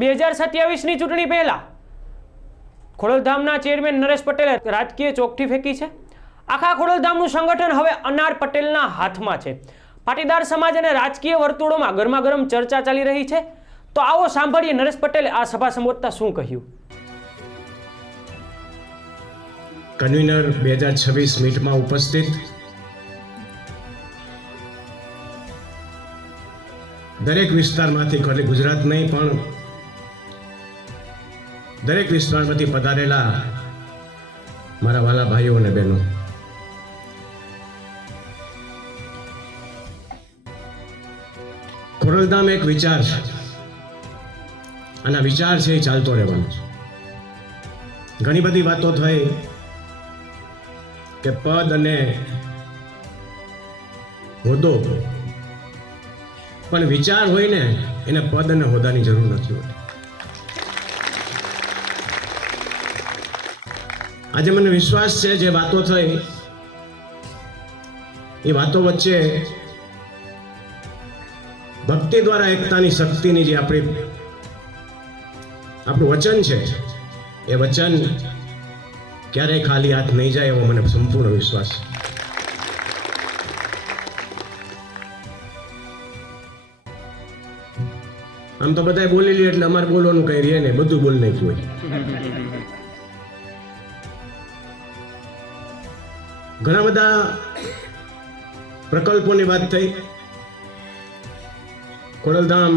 બે હજાર સત્યાવીસની ચૂંટણી પહેલાં ખોડલધામના ચેરમેન નરેશ પટેલે રાજકીય ચોકઠી ફેંકી છે. આખા ખોડલધામનું સંગઠન હવે અનાર પટેલના હાથમાં છે. પાટીદાર સમાજ અને રાજકીય વર્તુળોમાં ગરમાગરમ ચર્ચા ચાલી રહી છે. તો આવો સાંભળીએ નરેશ પટેલે આ સભા સંબોધતા શું કહ્યું? કન્વીનર બે હજાર છવ્વીસ મીટમાં ઉપસ્થિત દરેક વિસ્તારમાંથી ખાલી ગુજરાત નહીં, પણ દરેક વિસ્તારમાંથી પધારેલા મારા વાલા ભાઈઓ અને બહેનો. ખોરલધામ એક વિચાર છે. અને વિચાર છે એ ચાલતો રહેવાનો છે. ઘણી બધી વાતો થઈ કે પદ અને હોદ્દો. પણ વિચાર હોય ને, એને પદ અને હોદ્દાની જરૂર નથી હોતી. આજે મને વિશ્વાસ છે જે વાતો થઈ, એ વાતો વચ્ચે ભક્તિ દ્વારા એકતાની શક્તિની જે આપણી, આપણું વચન છે, એ વચન ક્યારેય ખાલી હાથ નહીં જાય એવો મને સંપૂર્ણ વિશ્વાસ આમ તો બધાય બોલી લે એટલે અમારે બોલવાનું કઈ રહે ને બધું બોલ નાખ્યું હોય. ઘણા બધા પ્રકલ્પોની વાત થઈ. ખોડલધામ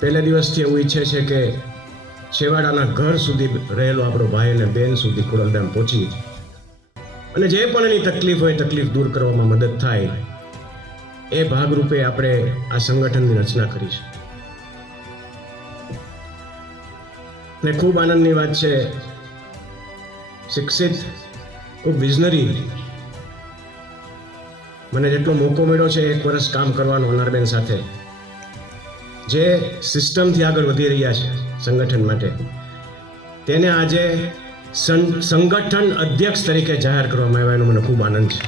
પહેલા દિવસથી એવું ઈચ્છે છે કે છેવાડાના ઘર સુધી રહેલો આપણો ભાઈ અને બેન સુધી ખોડલધામ પહોંચી અને જે પણ એની તકલીફ હોય, તકલીફ દૂર કરવામાં મદદ થાય, એ ભાગરૂપે આપણે આ સંગઠનની રચના કરી છે ને ખૂબ આનંદની વાત છે, શિક્ષિત ખૂબ વિઝનરી. મને જેટલો મોકો મળ્યો છે, એક વર્ષ કામ કરવાનો અનારબેન સાથે. જે સિસ્ટમથી આગળ વધી રહ્યા છે સંગઠન માટે. તેને આજે સંગઠન અધ્યક્ષ તરીકે જાહેર કરવામાં આવ્યા એનો મને ખૂબ આનંદ છે.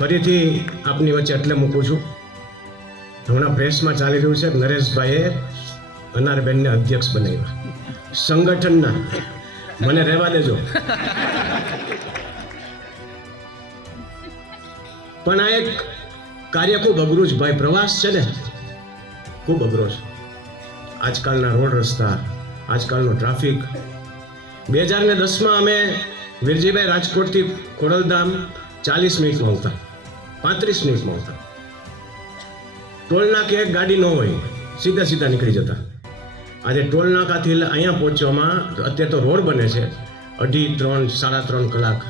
ફરીથી આપની વચ્ચે એટલે મૂકું છું. હમણાં પ્રેસમાં ચાલી રહ્યું છે, નરેશભાઈએ અનારબેનને અધ્યક્ષ બનાવ્યા. સંગઠનના મને રહેવા દેજો. પણ આ એક કાર્ય ખૂબ અઘરું છે. ભાઈ, પ્રવાસ છે ને, ખૂબ અઘરો છે. આજકાલના રોડ રસ્તા, આજકાલનો ટ્રાફિક. બે હજાર ને દસમાં અમે વિરજીભાઈ રાજકોટથી ખોડલધામ ચાલીસ મિનિટમાં આવતા. પાંત્રીસ મિનિટમાં આવતા. ટોલ નાકે એક ગાડી ન હોય, સીધા સીધા નીકળી જતા. આજે ટોલ નાકાથી અહીંયા પહોંચવામાં અત્યારે તો રોડ બને છે. અઢી, ત્રણ, સાડા ત્રણ કલાક.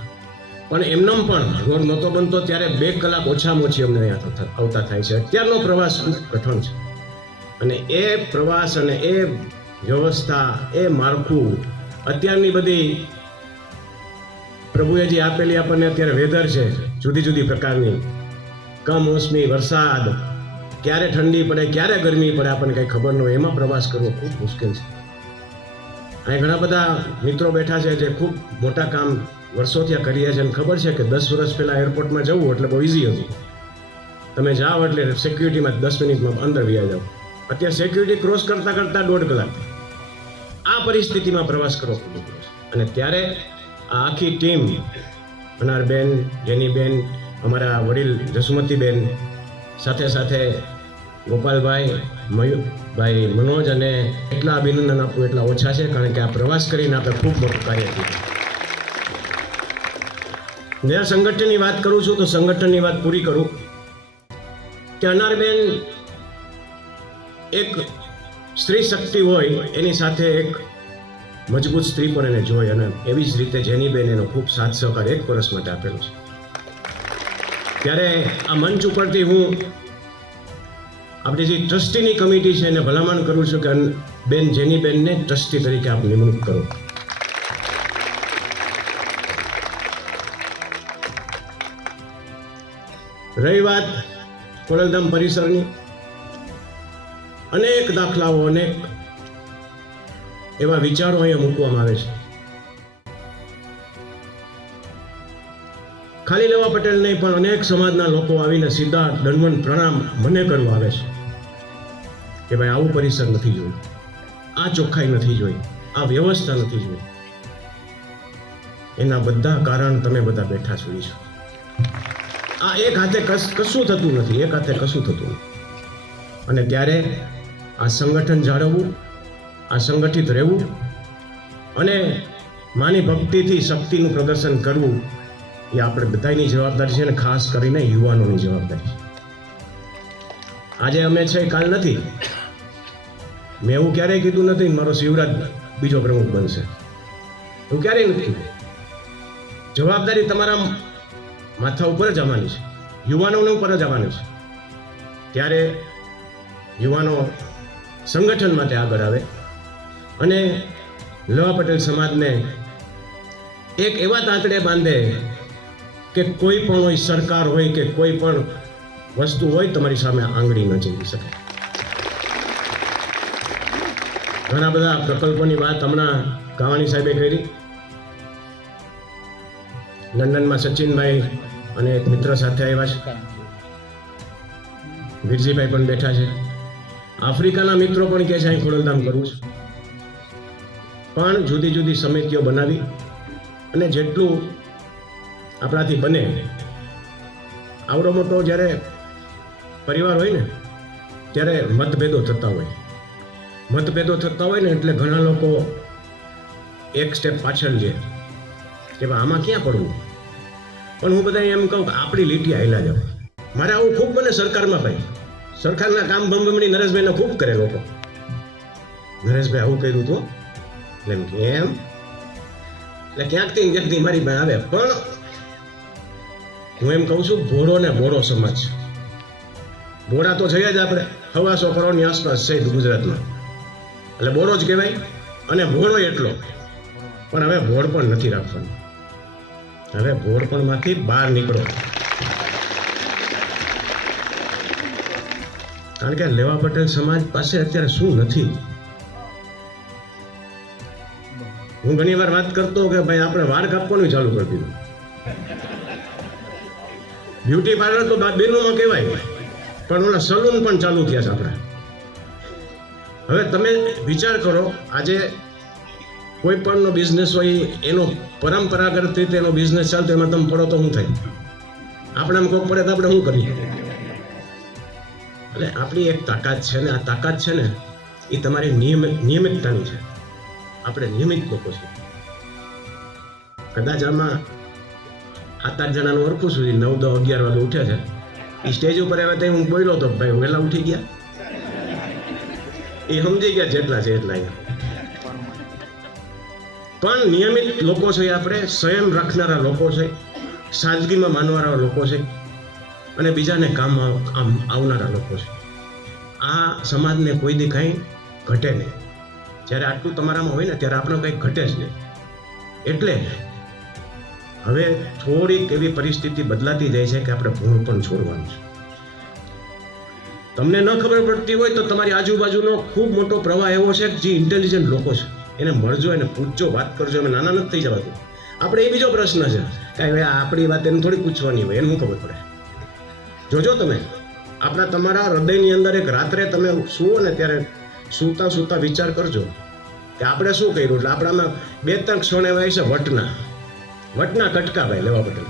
પણ એમનેમ પણ રોડ નહોતો બનતો ત્યારે બે કલાક ઓછામાં ઓછી અમને અહીંયા આવતા થાય છે. અત્યારનો પ્રવાસ કઠણ છે. અને એ પ્રવાસ અને એ વ્યવસ્થા, એ માળખું, અત્યારની બધી પ્રભુએ જે આપેલી આપણને અત્યારે વેધર છે, જુદી જુદી પ્રકારની. કમોસમી વરસાદ ક્યારે ઠંડી પડે, ક્યારે ગરમી પડે આપણને કંઈ ખબર ન હોય. એમાં પ્રવાસ કરવો ખૂબ મુશ્કેલ છે. અને ઘણા બધા મિત્રો બેઠા છે જે ખૂબ મોટા કામ વર્ષોથી કરીએ છે. અને ખબર છે કે દસ વર્ષ પહેલાં એરપોર્ટમાં જવું એટલે બહુ ઇઝી હતું. તમે જાઓ એટલે સિક્યુરિટીમાં દસ મિનિટમાં અંદર વ્યા જાઓ. અત્યારે સિક્યુરિટી ક્રોસ કરતાં કરતાં દોઢ કલાક. આ પરિસ્થિતિમાં પ્રવાસ કરવો ખૂબ અને ત્યારે આ આખી ટીમ અનારબેન, જેનીબેન, અમારા વડીલ જસુમતીબેન સાથે સાથે ગોપાલભાઈ, મયુરભાઈ, મનોજ અને એટલા અભિનંદન આપવું એટલા ઓછા છે, કારણ કે આ પ્રવાસ કરીને આપણે ખૂબ મોટું કાર્ય કર્યું. સંગઠનની વાત કરું છું, તો સંગઠનની વાત પૂરી કરું. કે અનારબેન એક સ્ત્રી શક્તિ હોય, એની સાથે એક મજબૂત સ્ત્રી પણ એને જોઈ અને એવી જ રીતે જેનીબેન એનો ખૂબ સાથ સહકાર એક વર્ષ માટે આપેલો છે. ત્યારે આ મંચ ઉપરથી હું આપણી જે ટ્રસ્ટીની કમિટી છે એને ભલામણ કરું છું કે બેન જેની બેનને ટ્રસ્ટી તરીકે આપ નિમણૂક કરો. રહી વાત ખોડલધામ પરિસરની. અનેક દાખલાઓ, અનેક એવા વિચારો અહીંયા મૂકવામાં આવે છે. ખાલી લેવા પટેલ નહીં, પણ અનેક સમાજના લોકો આવીને સીધા દંડવન પ્રણામ મને કરવા આવે છે. કે ભાઈ આવું પરિસર નથી જોયું. આ ચોખ્ખાઈ નથી જોઈ. આ વ્યવસ્થા નથી જોઈ. એના બધા કારણ તમે બધા બેઠા છો છો આ એક હાથે કશું થતું નથી, એક હાથે કશું થતું નથી. અને ત્યારે આ સંગઠન જાળવવું, આ સંગઠિત રહેવું અને માની ભક્તિથી શક્તિનું પ્રદર્શન કરવું એ આપણે બધાની જવાબદારી છે અને ખાસ કરીને યુવાનોની જવાબદારી છે. આજે અમે છે કાલ નથી. મેં એવું ક્યારેય કીધું નથી મારો શિવરાજ બીજો પ્રમુખ બનશે. એવું ક્યારેય નથી જવાબદારી તમારા માથા ઉપર જ આવવાની છે. યુવાનોને ઉપર જ આવવાની છે. ત્યારે યુવાનો સંગઠન માટે આગળ આવે અને લવા પટેલ સમાજને એક એવા તાંતડે બાંધે કે કોઈ પણ હોય સરકાર હોય કે કોઈ પણ વસ્તુ હોય, તમારી સામે આંગળી ન ચીંધી શકે. ઘણા બધા પ્રકલ્પોની વાત હમણાં કાવાણી સાહેબે કરી. લંડનમાં સચિનભાઈ અને એક મિત્ર સાથે આવ્યા છે. વીરજીભાઈ પણ બેઠા છે. આફ્રિકાના મિત્રો પણ કહે છે, અહીં ખોડલધામ કરવું છે. પણ જુદી જુદી સમિતિઓ બનાવી અને જેટલું આપણાથી બને, આવડો મોટો જ્યારે પરિવાર હોય ને, ત્યારે મતભેદો થતા હોય. મતભેદો થતા હોય ને એટલે ઘણા લોકો એક સ્ટેપ પાછળ છે કે આમાં ક્યાં પડવું? પણ હું બધા એમ કહું કે આપણી લીટી આયલા જાવ મારે આવું ખૂબ બને સરકારમાં ભાઈ. સરકારના કામ ભમભમણી નરેશભાઈને ખૂબ કરે લોકો. નરેશભાઈ આવું કર્યું હતું એટલે એમ કે એમ. એટલે ક્યાંકથી ક્યાંકથી મારી ભાઈ આવે. પણ હું એમ કહું છું ભોળો ને મોડો સમાજ. બોડા તો છે જ આપણે. સવાસો કરોડની આસપાસ છે ગુજરાતમાં. એટલે બોરો જ કહેવાય અને ભોળો એટલો. પણ હવે ભોળ પણ નથી રાખવાનો. હવે ભોળ પણ બહાર નીકળો. કારણ કે લેવા પટેલ સમાજ પાસે અત્યારે શું નથી? હું ઘણી વાર વાત કરતો કે ભાઈ આપણે વાળ કાપવાનું ચાલુ કરી દીધું. બ્યુટી પાર્લર તો બેનોમાં કહેવાય. પણ ઓલા સલૂન પણ ચાલુ થયા છે આપણે. હવે તમે વિચાર કરો, આજે કોઈ પણનો બિઝનેસ હોય, એનો પરંપરાગત રીતે એનો બિઝનેસ ચાલતો, એમાં તમે પડો તો શું થાય? આપણે આમ કોક પડે તો આપણે શું કરીએ? એટલે આપણી એક તાકાત છે ને, આ તાકાત છે ને, એ તમારી નિયમિત નિયમિતતાની છે. આપણે નિયમિત લોકો છીએ. કદાચ આમાં સાત આઠ જણાનું ઓળખું સુધી નવ દસ અગિયાર વાગે ઉઠ્યા છે. એ સ્ટેજ ઉપર આવે ત્યાં હું બોલ્યો તો ભાઈ વહેલા ઉઠી ગયા. એ સમજી ગયા જેટલા છે એટલા પણ નિયમિત લોકો છે આપણે સંયમ રાખનારા લોકો છે, સાદગીમાં માનવાના લોકો છે, અને બીજાને કામ આવનારા લોકો છે. આ સમાજને કોઈ દી કાંઈ ઘટે નહીં. જ્યારે આટલું તમારામાં હોય ને, ત્યારે આપણો કંઈક ઘટે જ નહીં. એટલે હવે થોડીક એવી પરિસ્થિતિ બદલાતી જાય છે કે આપણે ભૂલ પણ છોડવાનું છે. તમને ન ખબર પડતી હોય તો તમારી આજુબાજુનો ખૂબ મોટો પ્રવાહ એવો છે કે જે ઇન્ટેલિજન્ટ લોકો છે. એને મળજો, એને પૂછજો, વાત કરજો અમે નાના નથી થઈ જવાતું. આપણે એ બીજો પ્રશ્ન છે. કે હવે આપણી વાત એને થોડી પૂછવાની હોય, એને શું ખબર પડે? જોજો તમે. આપણા તમારા હૃદયની અંદર એક રાત્રે તમે સુવો ને ત્યારે સૂતા સૂતા વિચાર કરજો કે આપણે શું કર્યું? એટલે આપણામાં બે ત્રણ ક્ષણ એવા છે વટના. વટના કટકા ભાઈ, લેવા બદલ.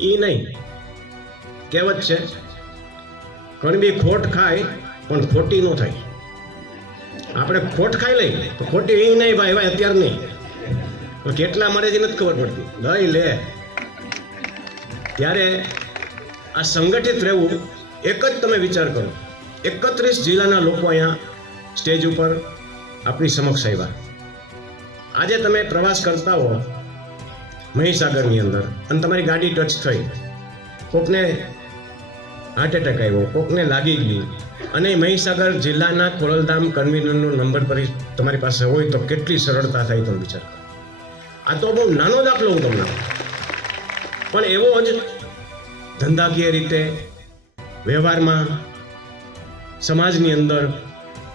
એ નહીં. કહેવત છે કણબી ખોટ ખાય, પણ ખોટી ન થાય. આપણે ખોટ ખાઈ લઈ તો ખોટી એ નહીં ભાઈ ભાઈ, અત્યારે નહીં. તો કેટલા મળે છે નથી ખબર પડતી. લઈ લે. ત્યારે આ સંગઠિત રહેવું, એક જ તમે વિચાર કરો. એકત્રીસ જિલ્લાના લોકો અહીંયા સ્ટેજ ઉપર આપણી સમક્ષ આવ્યા. આજે તમે પ્રવાસ કરતા હો મહીસાગરની અંદર, અને તમારી ગાડી ટચ થઈ. કોકને હાર્ટ એટેક આવ્યો, કોકને લાગી ગયું. અને મહીસાગર જિલ્લાના ખોરલધામ કન્વીનરનો નંબર પર તમારી પાસે હોય તો કેટલી સરળતા થાય તમે વિચાર આ તો બહુ નાનો દાખલો હું તમને પણ એવો જ ધંધાકીય રીતે, વ્યવહારમાં, સમાજની અંદર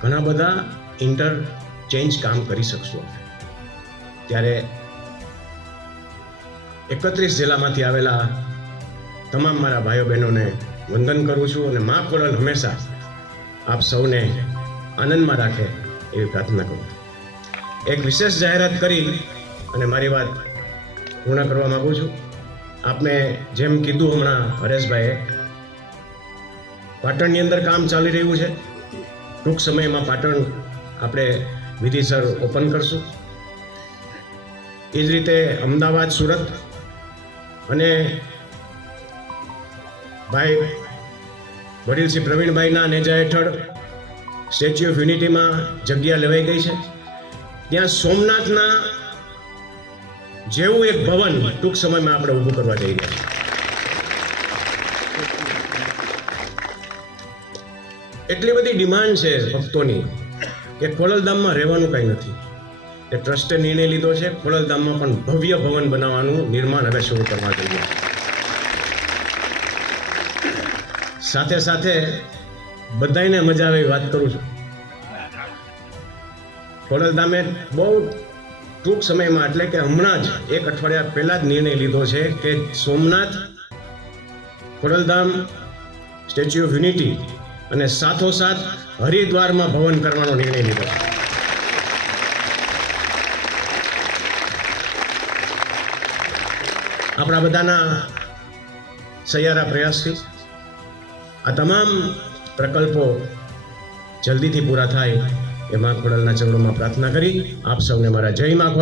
ઘણા બધા ઇન્ટરચેન્જ કામ કરી શકશો ત્યારે એકત્રીસ જિલ્લામાંથી આવેલા તમામ મારા ભાઈઓ બહેનોને વંદન કરું છું અને મા કોરલ હંમેશા આપ સૌને આનંદમાં રાખે એવી પ્રાર્થના કરું એક વિશેષ જાહેરાત કરી અને મારી વાત પૂર્ણ કરવા માગું છું. આપને જેમ કીધું હમણાં હરેશભાઈએ, પાટણની અંદર કામ ચાલી રહ્યું છે. ટૂંક સમયમાં પાટણ આપણે વિધિસર ઓપન કરશું. એ જ રીતે અમદાવાદ, સુરત અને ભાઈ વડીલ શ્રી પ્રવીણભાઈના નેજા હેઠળ સ્ટેચ્યુ ઓફ યુનિટીમાં જગ્યા લેવાઈ ગઈ છે. ત્યાં સોમનાથના જેવું એક ભવન ટૂંક સમયમાં આપણે ઊભું કરવા જઈ રહ્યા છીએ. એટલી બધી ડિમાન્ડ છે ભક્તોની કે ખોડલધામમાં રહેવાનું કંઈ નથી. એ ટ્રસ્ટે નિર્ણય લીધો છે, ખોડલધામમાં પણ ભવ્ય ભવન બનાવવાનું નિર્માણ હવે શરૂ કરવા જોઈએ. સાથે સાથે બધાને મજા આવે વાત કરું છું. ખોડલધામે બહુ ટૂંક સમયમાં, એટલે કે હમણાં જ એક અઠવાડિયા પહેલા જ નિર્ણય લીધો છે કે Somnath Khodaldham statue of unity અને સાથોસાથ હરિદ્વારમાં ભવન કરવાનો નિર્ણય લીધો છે. આપણા બધાના સહિયારા પ્રયાસથી આ તમામ પ્રકલ્પો જલ્દીથી પૂરા થાય એ માં ખોડલના ચરણોમાં પ્રાર્થના કરી આપ સૌને મારા જય માં